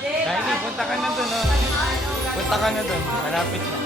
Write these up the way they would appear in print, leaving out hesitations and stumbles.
Kylie, punta ka na dun, oh. Punta ka na dun. Malapit na.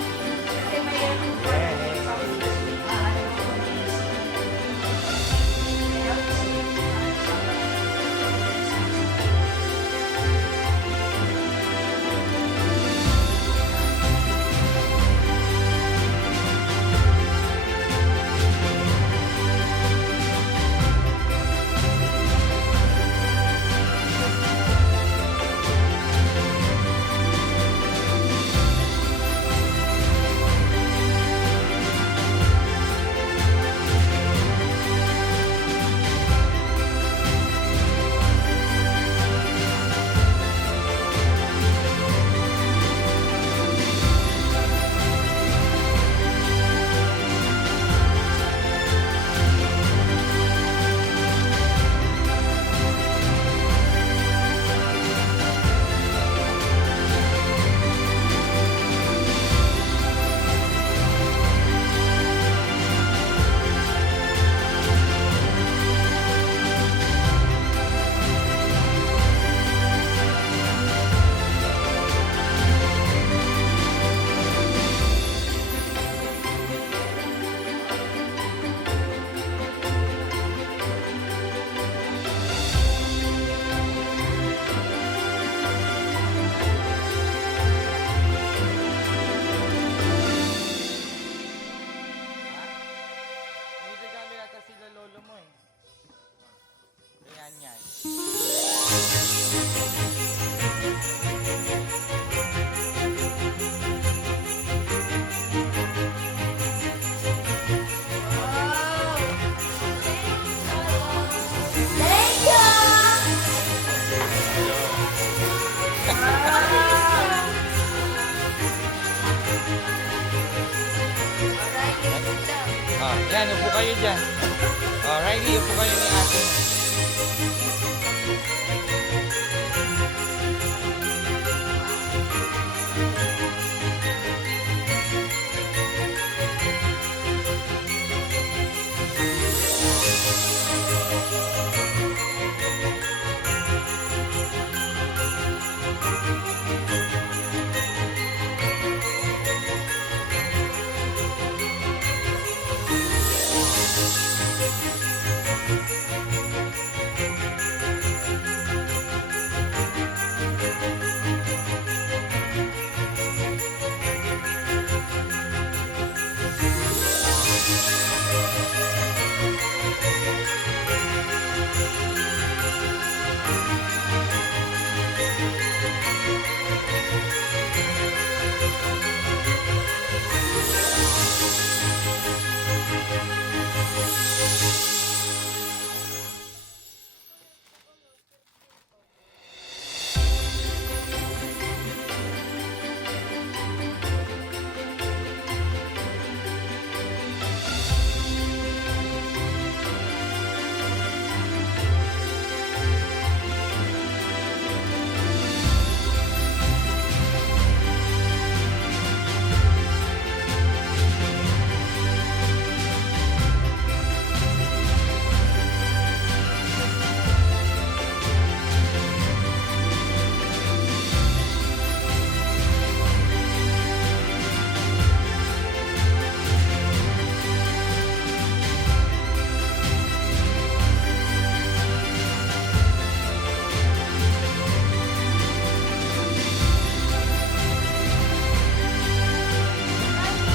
kayo dyan. Oh, Riley, upo kayo ni ate.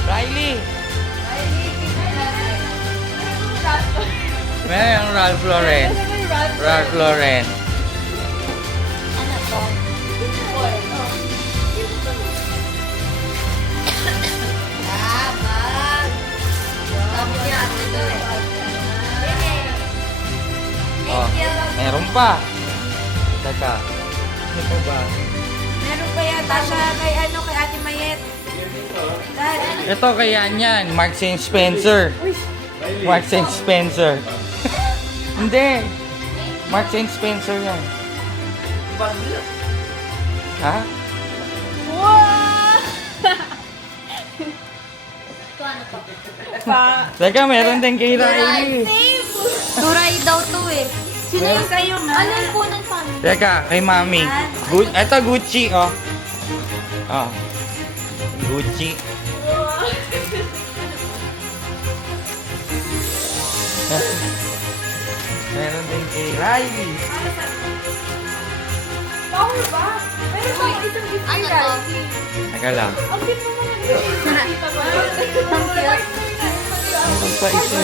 Riley! Meron Ralph Lauren. Ralph Lauren. Ano to? Bag. Sabi niya ate to eh. Oh, Thank you. meron pa. Teka. Ano pa ba? Meron pa yata siya kay Ate Mayet. Dad. Ito kaya yan, Marks and Spencer. Marks and Spencer. Hindi. Marks and Spencer yan. Ha? Wow! Ito ano to? Teka, meron din kay Riley. Turay daw to eh. Sino yung kayo nga? Ano po ng family? Teka, kay Mami. Ito Gucci, oh. Oh. Gucci. Meron din kay Riley. Power ba? Meron pa yung isang gift Ano kay to? Riley. Teka lang. Ang cute mo naman yun. Kita ba? Ang cute. Meron pa isa.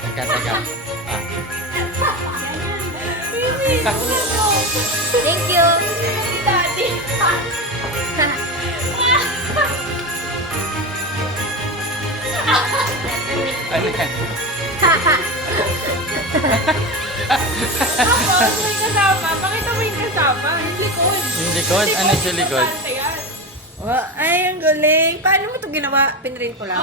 Teka, teka. Ah. Thank you. Daddy. Ano yan? Tapos may kasama. Pakita mo yung kasama. Yung likod. Yung likod? Ano sa likod? Importante yan. Oh, ay, ang galing. Paano mo ito ginawa? Pinrint ko lang.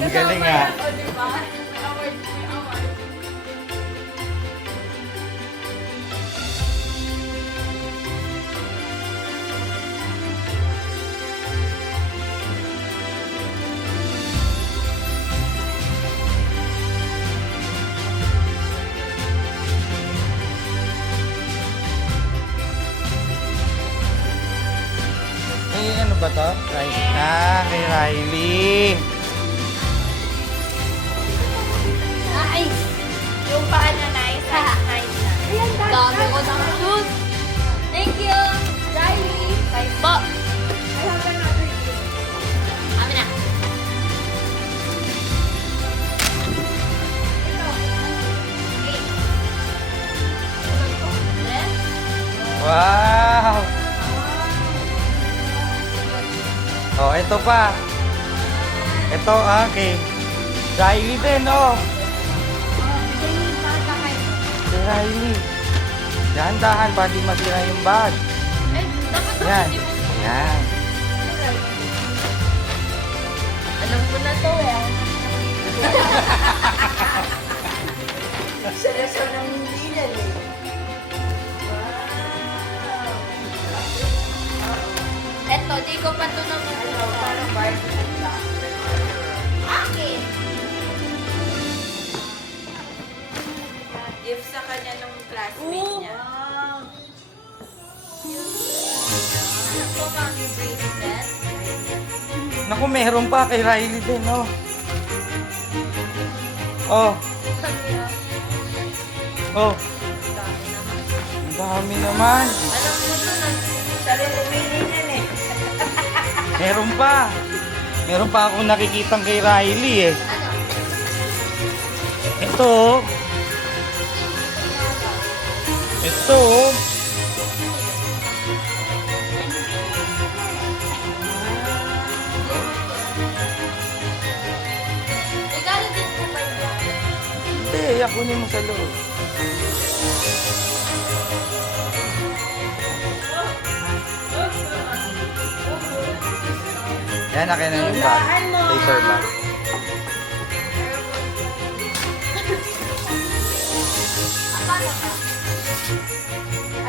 Ang galing ah. Kasama yan, o, diba? May award. May award. Eh, ano ba to? Riley. Ah, kay Riley. Nice. Yung paano nice. Nice na. Ayan, Dami ko ng shoes. Thank you. Riley. Nice Po. Ito pa. Ito, kay Riley din, oh. Kay Riley. Dahan-dahan, para di masira yung bag. Yan. Yan. Alam ko na to eh. Seryoso ng hindi yan eh. Eto, di ko pa ito naman. Parang Barbie lang. Akin! Gift sa kanya nung classmate niya. Ano po kami bracelet? Naku, meron pa kay Riley din, oh. Oh. Oh. Ang dami naman. Alam mo to, siya rin umili niyan eh. Meron pa. Meron pa akong nakikitang kay Riley, eh. Ano? Ito, oh. Ito, oh. Regalo din po ba yun? Hindi, yakunin mo sa loob. Yan, akin na yung bag. Paper bag. Paano ka?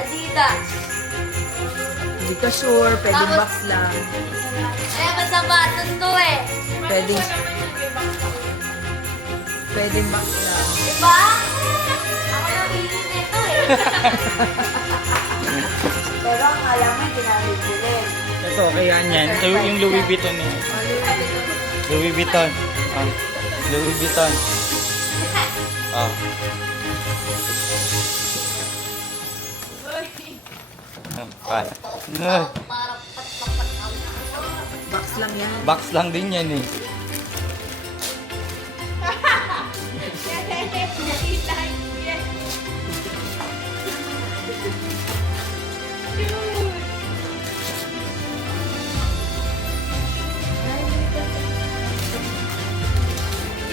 Adidas. Hindi ka sure, pwedeng Tapos- box lang. Kaya masabatos to eh. Pwedeng, pwedeng box lang. Diba? Ako nabili nito eh. Pero ang alam mo, ginamit ko rin. Ito, kaya yan. Ito yung Louis Vuitton, eh. Louis Vuitton. Oh. Louis Vuitton. Oh. Parang pat-pat Box lang yan. Box lang din yan, eh.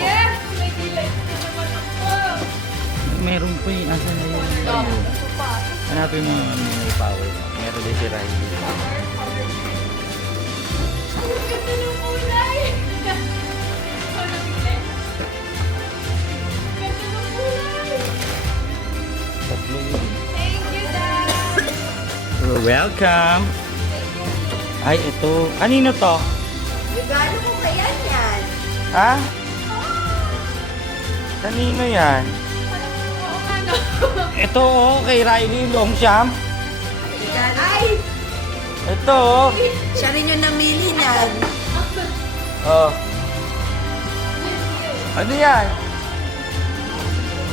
Yes! May dilay na naman ako. Meron pa eh. Asa na yun? Hanapin mo yung may power. Meron din si Riley. Ganda ng kulay! Ikaw nabili? Ganda ng kulay! Tatlo yun. Thank you, Dad! You're welcome. Ay, ito. Kanino to? Regalo ko kaya yan. Ha? Kanino yan? Oo nga, no? Ito, oh, kay Riley Longchamp. Regalo. Ay! Ito, oh. Siya rin yung namili niyan. Oh. Ano yan?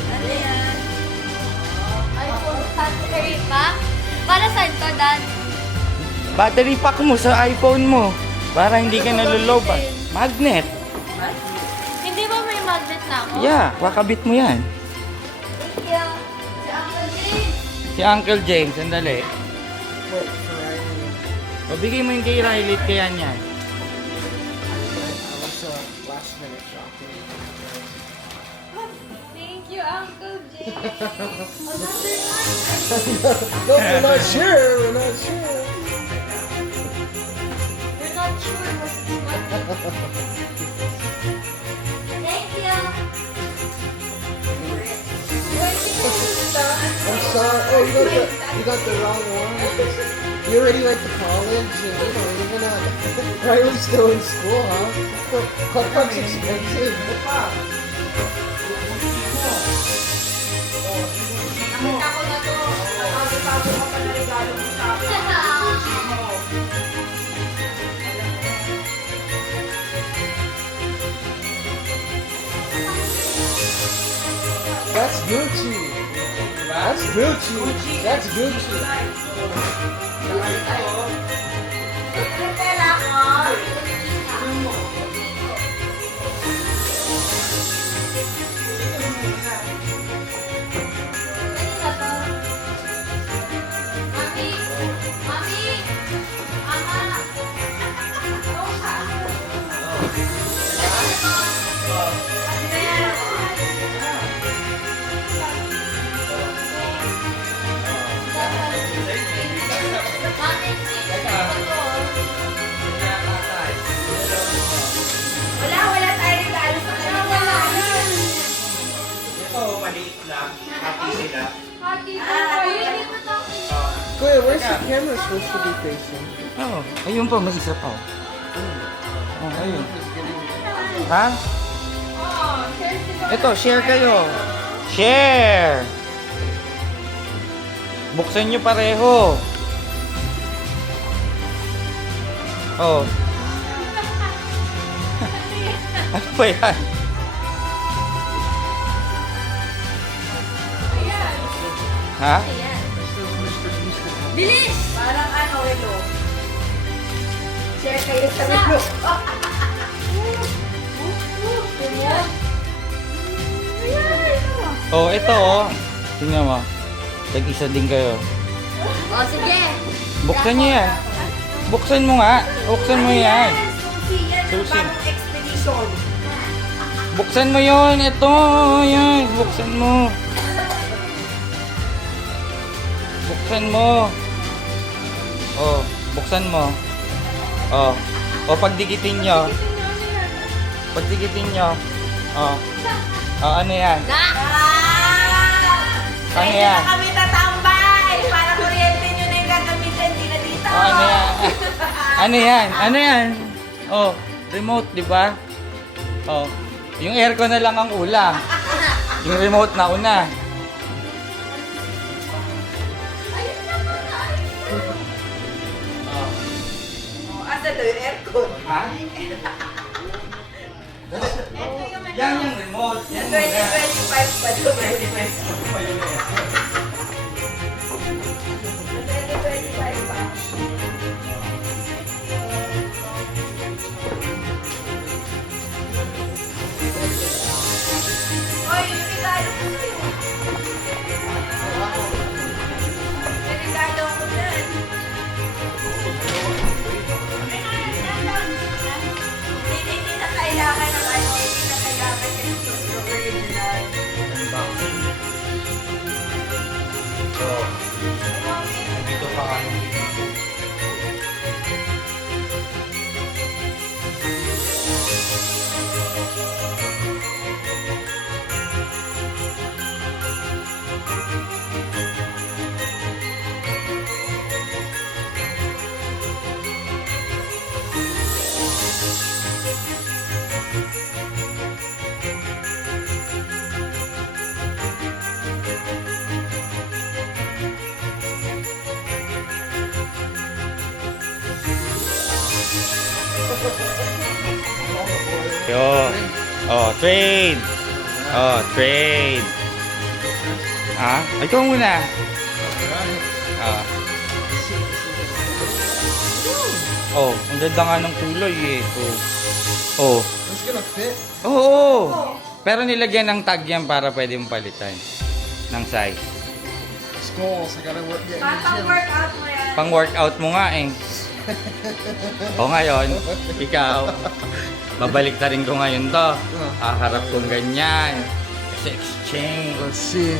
Ano yan? iPhone battery pack? Para saan to, Dad? Battery pack mo sa iPhone mo. Para hindi ka nalulobat. Magnet. Hindi ba may magnet na ako? Yeah, kakabit mo yan. Thank you. Si Uncle James. Si Uncle James, sandali. Pabigay mo yung kay Riley at kaya niyan. Thank you, Uncle James! No, we're not sure. We're not sure. We're not sure what Thank you. I'm sorry. Oh, you got the wrong one. You already went to college, and you're gonna. Riley's still in school, huh? Puck's expensive. Nakita ko na to. Bago ka pa na regalo mo sa akin. That's Gucci. That's Gucci. That's Gucci. Pera ko. Kanina to? Mami! Mami! Ama! maliit lang. Happy sila. Hati ko. Hindi mo to. Kuya, where's the camera supposed to be facing? Oh, ayun pa, may isa pa. Oh, ayun. It's getting... Ha? Oh, share si Papa. Ito, share kayo. Share! Buksan nyo pareho. Oh. Ano ba yan? Ha? Ayan. Mr. Beast. Bilis! Parang ano, hello. Share kayo sa video. Oh, ito oh. Tingnan mo. Tag-isa din kayo. O, sige. Buksan nyo yan. Buksan mo nga. Buksan mo yan. Susi, yan ang Susi. bagong expedition. Buksan mo yun. Ito. Yan. Buksan mo. Buksan mo. Oh, buksan mo. Oh. O, pagdikitin nyo. Pagdikitin nyo. Oh. Oh, ano yan? Ano Hindi yan? na kami tatambay. Para kuryente nyo na yung gagamitin. Hindi na dito. Oh, ano yan? Ano yan? Ano yan? Oh, remote, di ba? Oh, yung aircon na lang ang ulam. Yung remote na una. Oh, asa daw yung aircon? Ha? Yan yung remote. Yan yung 2025 pa doon. 2025 pa. Oy, yung regalo ko sa'yo. May regalo ko dyan. Hindi na kailangan ng ano, hindi na kailangan yung original. Oh, dito pa kami. Yo. Oh, trade. Oh, trade. Ah, ikaw muna. Ah. Oh, ang ganda nga ng kulay eh. Oh. Oh. It's gonna fit. Oo. Pero nilagyan ng tag yan para pwede mong palitan ng size. Skulls. I gotta work. Yeah, in the Patang gym. workout mo yan. Pang workout mo nga eh. O ngayon, ikaw, babalik na rin ko ngayon to. Haharap kong ganyan. Kasi exchange. Let's see.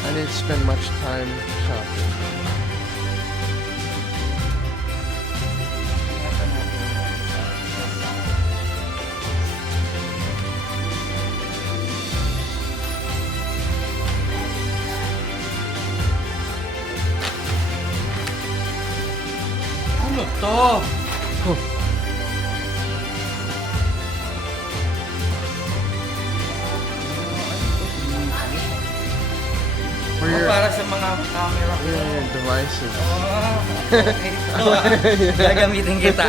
I didn't spend much time shopping. Ano to? For your, Para sa mga camera ko. yeah, your devices. Ah, okay. Ito ah. Gagamitin kita.